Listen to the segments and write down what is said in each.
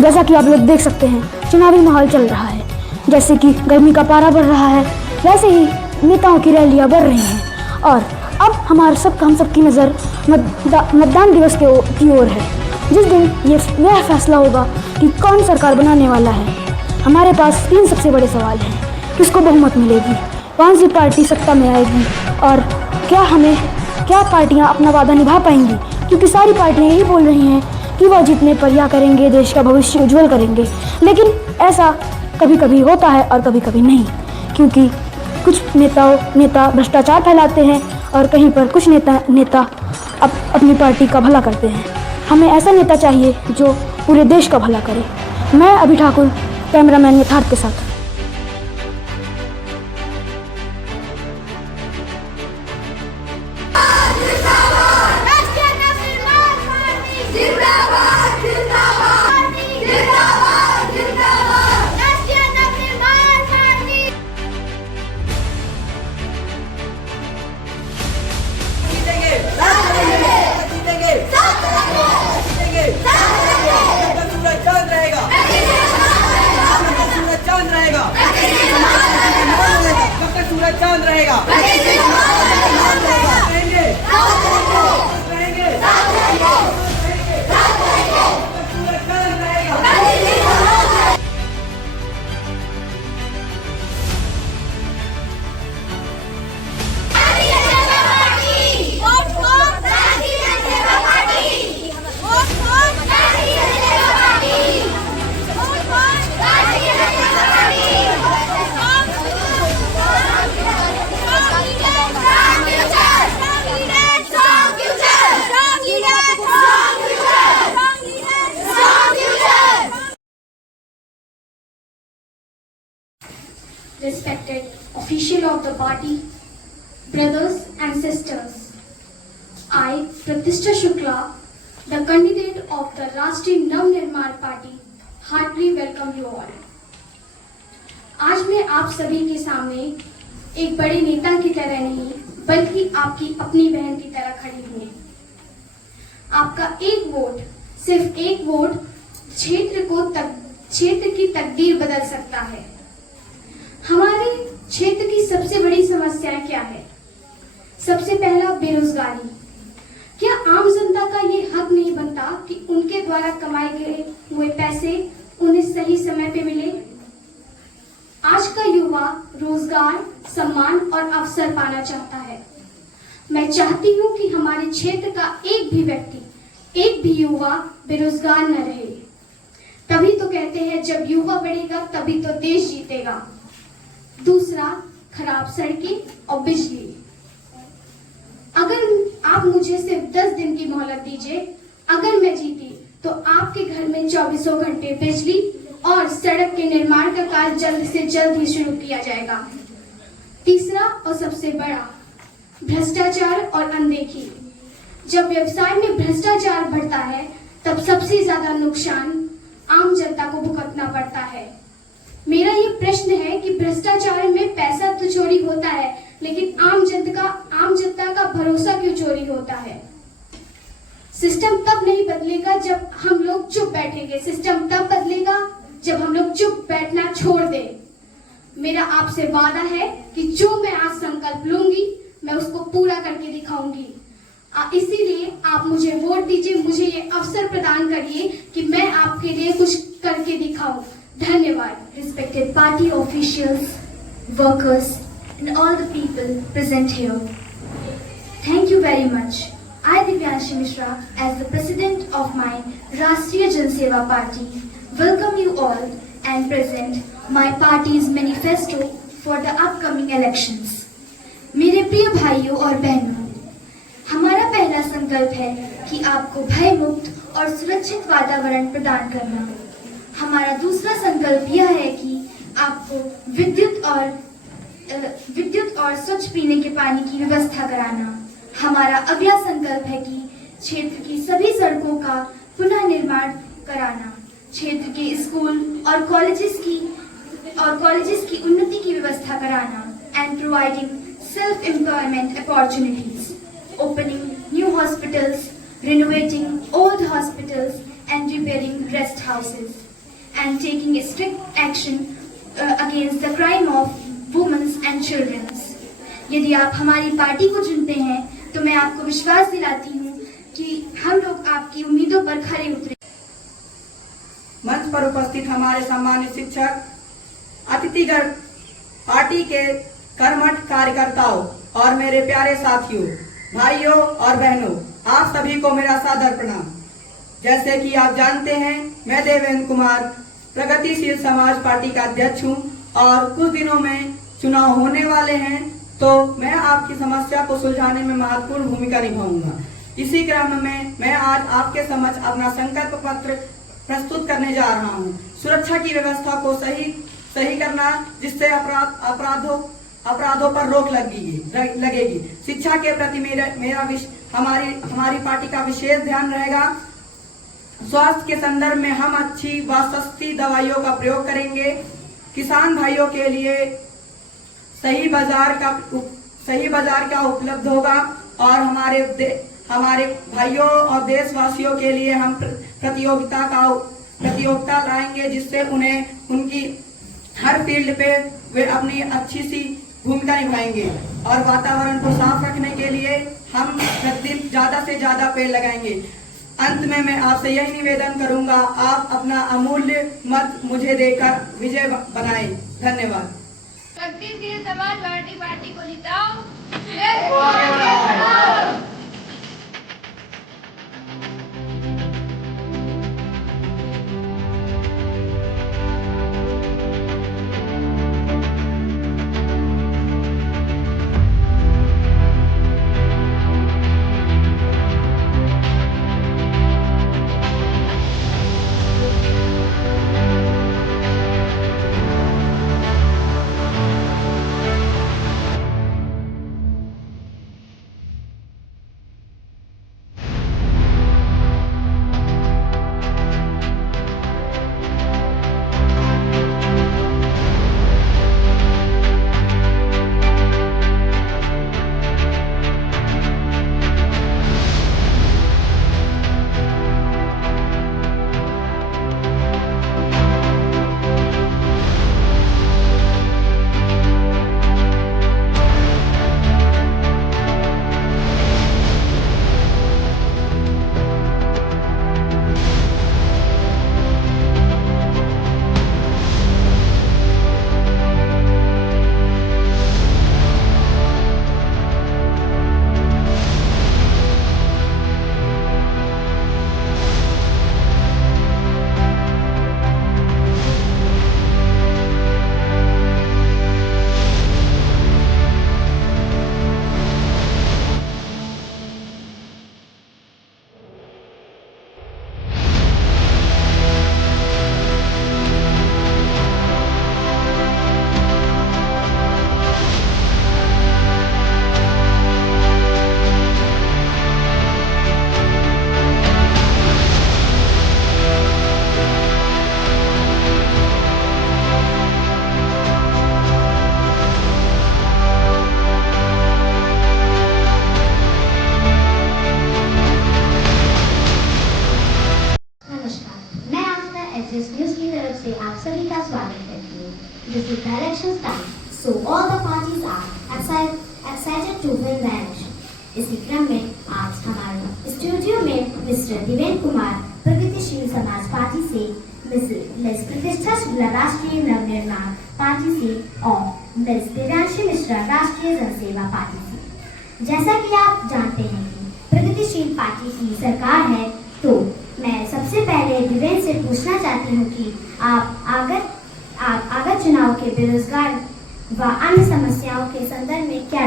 जैसा कि आप लोग देख सकते हैं, चुनावी माहौल चल रहा है। जैसे कि गर्मी का पारा बढ़ रहा है, वैसे ही नेताओं की रैलियां बढ़ रही हैं। और अब हम सबकी नज़र मतदान दिवस की ओर है, जिस दिन यह फैसला होगा कि कौन सरकार बनाने वाला है। हमारे पास 3 सबसे बड़े सवाल हैं। किसको बहुमत मिलेगी, कौन सी पार्टी सत्ता में आएगी, और क्या पार्टियां अपना वादा निभा पाएंगी, क्योंकि सारी पार्टियां यही बोल रही हैं कि वह जीतने पर यह करेंगे, देश का भविष्य उज्जवल करेंगे। लेकिन ऐसा कभी कभी होता है और कभी कभी नहीं, क्योंकि कुछ नेता भ्रष्टाचार फैलाते हैं और कहीं पर कुछ नेता अपनी पार्टी का भला करते हैं। हमें ऐसा नेता चाहिए जो पूरे देश का भला करे। मैं अभी ठाकुर, कैमरामैन यथार्थ के साथ। चांद रहेगा। Respected official of the party, brothers and sisters, I, Pratishtha Shukla, the candidate of the Rashtriya Navnirman Party, heartily welcome you all. आज मैं आप सभी के सामने एक बड़े नेता की तरह नहीं, बल्कि आपकी अपनी बहन की तरह खड़ी हूँ। आपका एक वोट, सिर्फ एक वोट, क्षेत्र की तकदीर बदल सकता है। हमारे क्षेत्र की सबसे बड़ी समस्या क्या है? सबसे पहला, बेरोजगारी। क्या आम जनता का ये हक नहीं बनता कि उनके द्वारा कमाए गए हुए पैसे उन्हें सही समय पे मिले? आज का युवा रोजगार, सम्मान और अवसर पाना चाहता है। मैं चाहती हूँ कि हमारे क्षेत्र का एक भी व्यक्ति, एक भी युवा बेरोजगार न रहे। तभी तो कहते हैं जब युवा बढ़ेगा तभी तो देश जीतेगा। दूसरा, खराब सड़कें और बिजली। अगर आप मुझे सिर्फ 10 दिन की मोहलत दीजिए, अगर मैं जीती तो आपके घर में 24 घंटे बिजली और सड़क के निर्माण का कार्य जल्द से जल्द ही शुरू किया जाएगा। तीसरा और सबसे बड़ा, भ्रष्टाचार और अनदेखी। जब व्यवसाय में भ्रष्टाचार बढ़ता है तब सबसे ज्यादा नुकसान आम जनता को भुगतना पड़ता है। मेरा ये प्रश्न है कि भ्रष्टाचार में पैसा तो चोरी होता है, लेकिन आम जनता का भरोसा क्यों चोरी होता है? सिस्टम तब नहीं बदलेगा जब हम लोग चुप बैठेंगे। सिस्टम तब बदलेगा जब हम लोग चुप बैठना छोड़ दें। मेरा आपसे वादा है कि जो मैं आज संकल्प लूंगी मैं उसको पूरा करके दिखाऊंगी। इसीलिए आप मुझे वोट दीजिए, मुझे ये अवसर प्रदान करिए कि मैं आपके लिए कुछ करके दिखाऊं। धन्यवाद। Respected party officials, workers, and all the people present here, thank you very much. I, Divyanshi Mishra, as the president of my Rashtriya Jan Seva Party, welcome you all and present my party's manifesto for the upcoming elections. मेरे प्रिय भाइयों और बहनों, हमारा पहला संकल्प है कि आपको भय मुक्त और सुरक्षित वातावरण प्रदान करना। हमारा दूसरा संकल्प यह है कि आपको विद्युत और स्वच्छ पीने के पानी की व्यवस्था कराना। हमारा अगला संकल्प है कि क्षेत्र की सभी सड़कों का पुनः निर्माण कराना, क्षेत्र के स्कूल और कॉलेजेस की उन्नति की व्यवस्था कराना, and providing self employment opportunities, opening new hospitals, renovating old hospitals and repairing rest houses. and taking a strict action against the crime of women and children. यदि आप हमारी पार्टी को चुनते हैं तो मैं आपको विश्वास दिलाती हूँ कि हम लोग आपकी उम्मीदों पर खरे उतरे। मंच पर उपस्थित हमारे सम्मानित शिक्षक, अतिथिगण, पार्टी के कर्मठ कार्यकर्ताओं और मेरे प्यारे साथियों, भाइयों और बहनों, आप सभी को मेरा सादर प्रणाम। जैसे कि आप जानते हैं, मैं देवेंद्र कुमार प्रगतिशील समाज पार्टी का अध्यक्ष हूं और कुछ दिनों में चुनाव होने वाले हैं, तो मैं आपकी समस्या को सुलझाने में महत्वपूर्ण भूमिका निभाऊंगा। इसी क्रम में मैं आज आपके समक्ष अपना संकल्प पत्र प्रस्तुत करने जा रहा हूं। सुरक्षा की व्यवस्था को सही करना, जिससे अपराधों पर रोक लगेगी। शिक्षा के प्रति हमारी पार्टी का विशेष ध्यान रहेगा। स्वास्थ्य के संदर्भ में हम अच्छी व सस्ती दवाइयों का प्रयोग करेंगे। किसान भाइयों के लिए सही बाजार का उपलब्ध होगा और हमारे भाइयों और देशवासियों के लिए हम प्रतियोगिता लाएंगे, जिससे उन्हें उनकी हर फील्ड पे वे अपनी अच्छी सी भूमिका निभाएंगे। और वातावरण को साफ रखने के लिए हम प्रतिदिन ज्यादा से ज्यादा पेड़ लगाएंगे। अंत में मैं आपसे यही निवेदन करूंगा, आप अपना अमूल्य मत मुझे देकर विजय बनाएं। धन्यवाद। प्रगतिशील समाज पार्टी को जिताओ। This is the election time, so all the parties are excited to win the election. इसी क्रम में आज हमारे स्टूडियो में मिस्टर देवेंद्र कुमार प्रगतिशील समाज पार्टी से, मिस प्रतिष्ठा शुक्ला राष्ट्रीय नवनिर्माण पार्टी से और मिस दिव्यांशी मिश्रा राष्ट्रीय जनसेवा पार्टी से। जैसा कि आप जानते हैं कि प्रगतिशील पार्टी की सरकार है, तो मैं सबसे पहले देवेंद्र से पूछना चाहती हूँ कि आप अगर चुनाव के बेरोजगार व अन्य समस्याओं के संदर्भ में क्या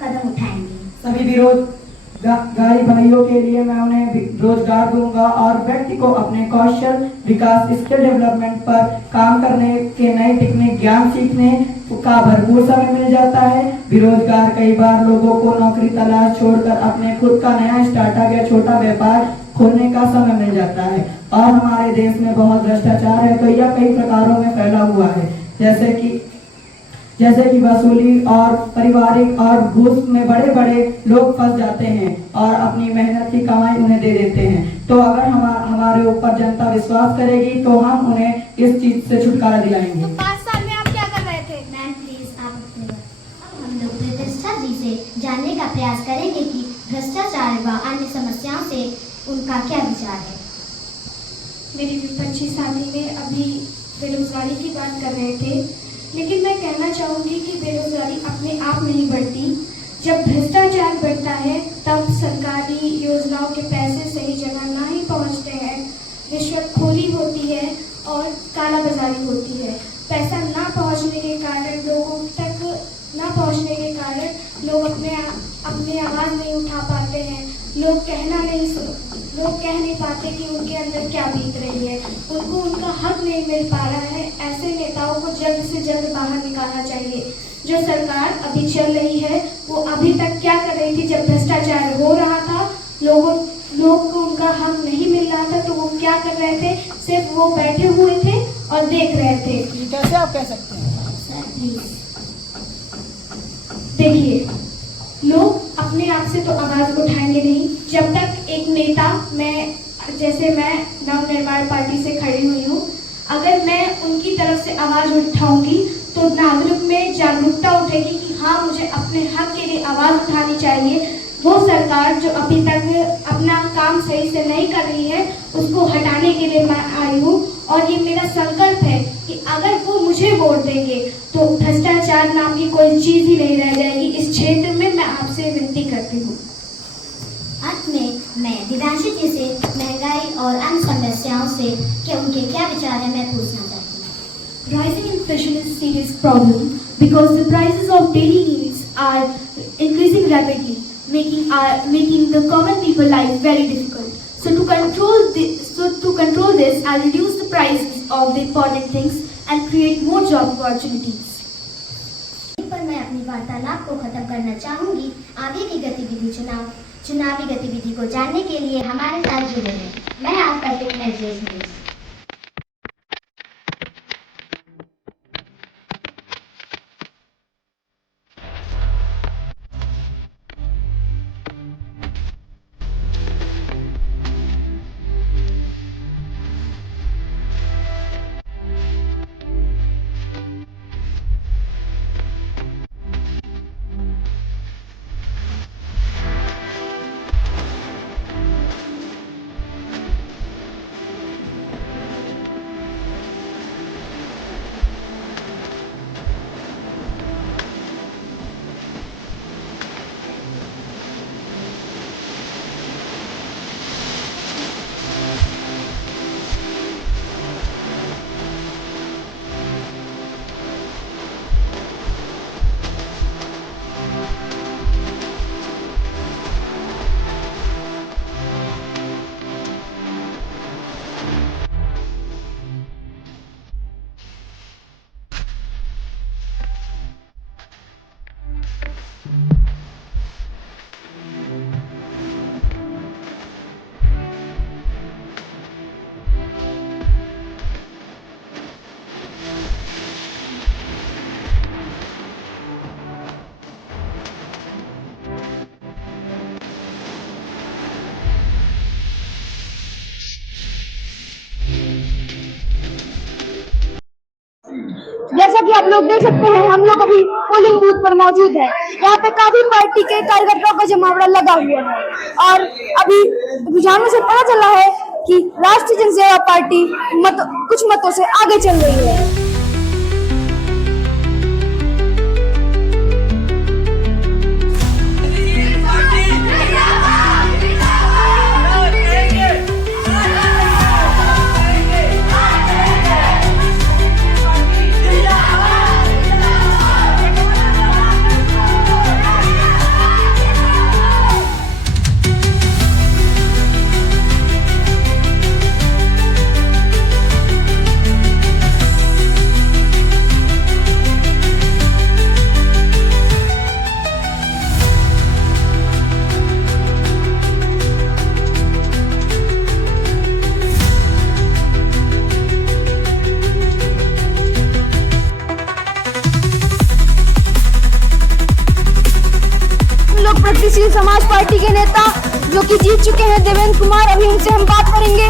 कदम उठाएंगे? सभी बेरोजगारी भाइयों के लिए मैं उन्हें रोजगार दूंगा और व्यक्ति को अपने कौशल विकास, स्किल डेवलपमेंट पर काम करने के नए टेक्निक ज्ञान सीखने का भरपूर समय मिल जाता है। बेरोजगार कई बार लोगों को नौकरी तलाश छोड़कर अपने खुद का नया स्टार्टअप या छोटा व्यापार खोलने का समय मिल जाता है। और हमारे देश में बहुत भ्रष्टाचार है, तो यह कई प्रकारों में फैला हुआ है, जैसे कि जैसे कि वसूली और पारिवारिक और घूस में बड़े बड़े लोग फंस जाते हैं और अपनी मेहनत की कमाई उन्हें दे देते हैं। तो अगर हमारे ऊपर जनता विश्वास करेगी तो हम उन्हें इस चीज से छुटकारा दिलाएंगे। तो 5 साल में आप क्या कर रहे थे? मैम प्लीज आप अपने बात। हम लोग प्रतिष्ठा जी से जानने का प्रयास करेंगे कि भ्रष्टाचार व अन्य समस्याओं से उनका क्या विचार है। मेरी विपक्षी साथी ने अभी बेरोजगारी की बात कर रहे थे, लेकिन मैं कहना चाहूँगी कि बेरोजगारी अपने आप नहीं बढ़ती। जब भ्रष्टाचार बढ़ता है तब सरकारी योजनाओं के पैसे सही जगह ना ही पहुँचते हैं, रिश्वतखोरी होती है और कालाबाजारी होती है। पैसा ना पहुँचने के कारण लोगों तक ना पहुँचने के कारण लोग अपने आवाज़ नहीं उठा पाते हैं। लोग कह नहीं पाते कि उनके अंदर क्या बीत रही है। उनको उनका हक नहीं मिल पा रहा है। ऐसे नेताओं को जल्द से जल्द बाहर निकालना चाहिए। जो सरकार अभी चल रही है वो अभी तक क्या कर रही थी? जब भ्रष्टाचार हो रहा था, लोग को उनका हक नहीं मिल रहा था, तो वो क्या कर रहे थे? सिर्फ वो बैठे हुए थे और देख रहे थे। कैसे आप कह सकते हैं? सर प्लीज देखिए, लोग अपने आप से तो आवाज उठाएंगे नहीं जब तक एक नेता, मैं नव निर्माण पार्टी से खड़ी हुई हूँ, अगर मैं उनकी तरफ से आवाज उठाऊंगी तो नागरिक में जागरूकता उठेगी कि हाँ, मुझे अपने हक के लिए आवाज उठानी चाहिए। वो सरकार जो अभी तक अपना काम सही से नहीं कर रही है उसको हटाने के लिए मैं आई हूँ, और ये मेरा संकल्प है कि अगर वो मुझे वोट देंगे तो भ्रष्टाचार नाम की कोई चीज ही नहीं रह जाएगी इस क्षेत्र में। मैं आपसे विनती करती हूँ। अंत में मैं दिव्यांशी जी से महंगाई और अन्य समस्याओं से क्या उनके क्या विचार है मैं पूछना चाहती हूँ। Rising inflation is a serious problem because the prices of daily needs are increasing rapidly, making the common people life very difficult. So to control this, I'll reduce the prices of the important things and create more job opportunities. पर मैं अपनी वार्तालाप को खत्म करना चाहूंगी। आगे की गतिविधि चुनावी गतिविधि को जानने के लिए हमारे साथ जुड़े हैं। मैं आपका न्यूज़। जैसा कि आप लोग देख सकते हैं, हम लोग अभी पोलिंग बूथ पर मौजूद है। यहाँ पे काफी पार्टी के कार्यकर्ताओं का जमावड़ा लगा हुआ है और अभी रुझानों से पता चला है कि राष्ट्रीय जनसेवा पार्टी कुछ मतों से आगे चल रही है। प्रगतिशील समाज पार्टी के नेता जो कि जीत चुके हैं, देवेंद्र कुमार, अभी उनसे हम बात करेंगे।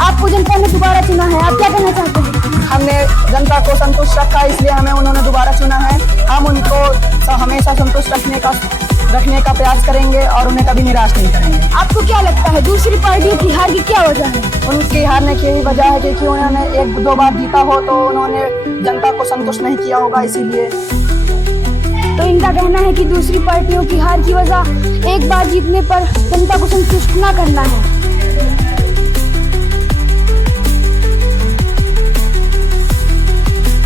आपको जनता ने दोबारा चुना है, आप क्या कहना चाहते हैं? हमने जनता को संतुष्ट रखा, इसलिए हमें उन्होंने दोबारा चुना है। हम उनको हमेशा संतुष्ट रखने का प्रयास करेंगे और उन्हें कभी निराश नहीं करेंगे। आपको क्या लगता है दूसरी पार्टियों की हार की क्या वजह है? उनकी हारने की यही वजह है कि उन्होंने 1-2 बार जीता हो तो उन्होंने जनता को संतुष्ट नहीं किया होगा, इसीलिए। तो इनका कहना है कि दूसरी पार्टियों की हार की वजह एक बार जीतने पर जनता को संतुष्ट न करना है।